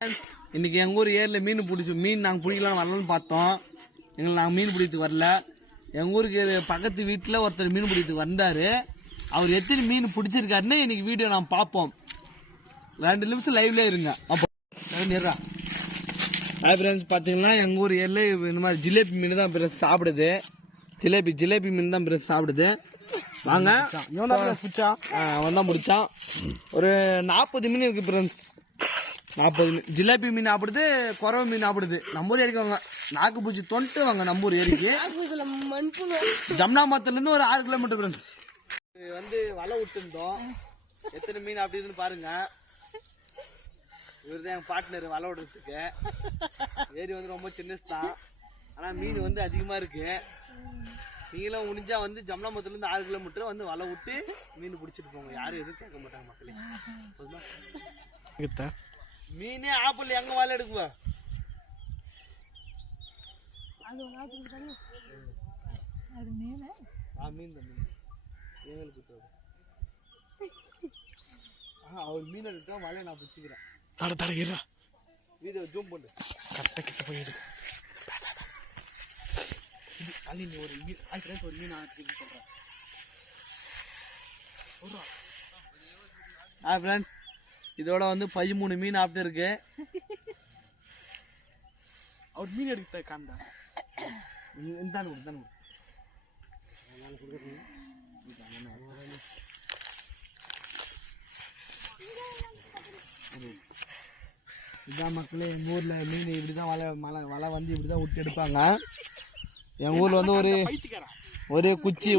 இன்னைக்கு எங்கள் ஊர் ஏரியில் மீன் நாங்கள் பிடிக்கலாம் வரலாம்னு பார்த்தோம். நாங்கள் மீன் பிடிக்கிறதுக்கு வரல. எங்கள் ஊருக்கு பக்கத்து வீட்டில் ஒருத்தர் மீன் பிடிக்கிறதுக்கு வந்தார். அவர் எத்தனை மீன் பிடிச்சிருக்காருன்னு இன்னைக்கு வீடியோ நாம் பார்ப்போம். 2 நிமிஷம் லைவ்லேயே இருங்க. அப்போ நேரா ஃப்ரெண்ட்ஸ் பார்த்தீங்கன்னா எங்கள் ஊர் ஏரியில் இந்த மாதிரி ஜிலேபி மீன் தான் சாப்பிடுது. ஜிலேபி மீன் தான் சாப்பிடுது. வாங்க அவன் தான் முடிச்சான். ஒரு 40 மீன் இருக்கு ஃப்ரெண்ட்ஸ். 40 மீன் ஜிலேபி மீன் சாப்பிடுது, குறவை மீன் சாப்பிடுது. நம்ம ஊர் ஏரிக்கு வாங்க, நாக்கு பூச்சி தொண்டு வாங்க. நம்ம ஊர் ஏரிக்கு ஜம்னாபாத்லேருந்து ஒரு 6 கிலோமீட்டர் ஃப்ரெண்ட்ஸ். வந்து வலை விட்டுருந்தோம். எத்தனை மீன் அப்படிதுன்னு பாருங்க. இவர் தான் என் பார்ட்னர் வலை விடுறதுக்கு. ஏரி வந்து ரொம்ப சின்னஸ் தான், ஆனால் மீன் வந்து அதிகமாக இருக்கு. நீங்களும் முடிஞ்சா வந்து ஜம்னாபாத்லேருந்து 6 கிலோமீட்டர் வந்து வலை விட்டு மீன் பிடிச்சிட்டு போங்க. யாரும் எதுவும் கேட்க மாட்டாங்க மக்களே. மீனே ஆப்பிள் எங்க வலை எடுக்குவா? மீன் அவர் மீன் எடுத்தா வலையை நான் பிடிச்சிக்கிறேன். வீடியோ ஜூம் பண்ணு. கரெக்டாக கிட்ட போய் எடு. ஒரு மீன் ஒரு மீன் சொல்றேன். ஃப்ரெண்ட்ஸ் இதோட வந்து 13 மீன் ஆப்ட்டு இருக்கு. அவர் மீன் எடுக்க காண்டா இதான் மக்களே. எங்கள் ஊரில் மீன் இப்படிதான் வலை வந்து இப்படிதான் விட்டு எடுப்பாங்க. எங்கள் ஊரில் வந்து ஒரே குச்சி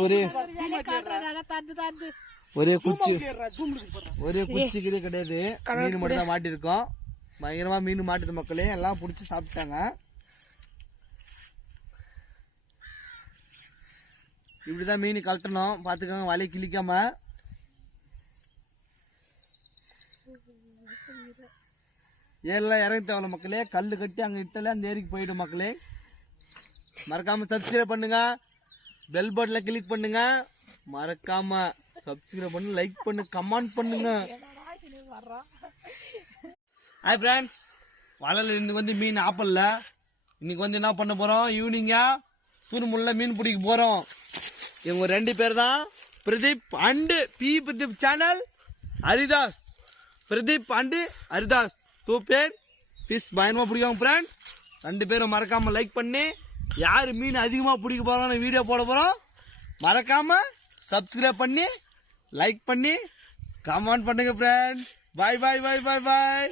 கிட்டே கிடையாது. மீன் மட்டும் தான் மாட்டிருக்கோம். பயங்கரமா மீன் மாட்டுது மக்களே. எல்லாம் பிடிச்சி சாப்பிட்டாங்க. இப்படிதான் மீன் கழட்டணும், பாத்துக்கோங்க. வலையை கிழிக்காம. ஏரிலாம் இறங்கி தேவையில்ல மக்களே. கல்லு கட்டி அங்க இட்டல அந்த ஏரிக்கு போயிடும் மக்களே. மறக்காம சப்ஸ்கிரைப் பண்ணுங்க, பெல் பட்டன்ல கிளிக் பண்ணுங்க. மறக்காம சப்ஸ்கிரைப் பண்ணு, லைக் பண்ணு, கமெண்ட் பண்ணுங்க. ஹாய் ஃப்ரெண்ட்ஸ், வலையில இருந்து வந்து மீன் ஆப்பல்ல. இன்னைக்கு வந்து என்ன பண்ண போறோம்? ஈவினிங்கா தூர்முள்ள மீன் பிடிக்க போறோம். இவங்க 2 பேர் தான், Pradeep and Pradeep channel, Haridas. Pradeep and Haridas 2 பேர் ஃபிஷ் பயங்கரமா பிடிக்கும் ஃப்ரெண்ட்ஸ். 2 பேரும் மறக்காம லைக் பண்ணி, யார் மீன் அதிகமா பிடிக்க போறோம்னு வீடியோ போட போறோம். மறக்காம சப்ஸ்கிரைப் பண்ணி, லைக் பண்ணி, கமெண்ட் பண்ணுங்க ஃப்ரெண்ட்ஸ். பாய் பாய் பாய் பாய் பாய்.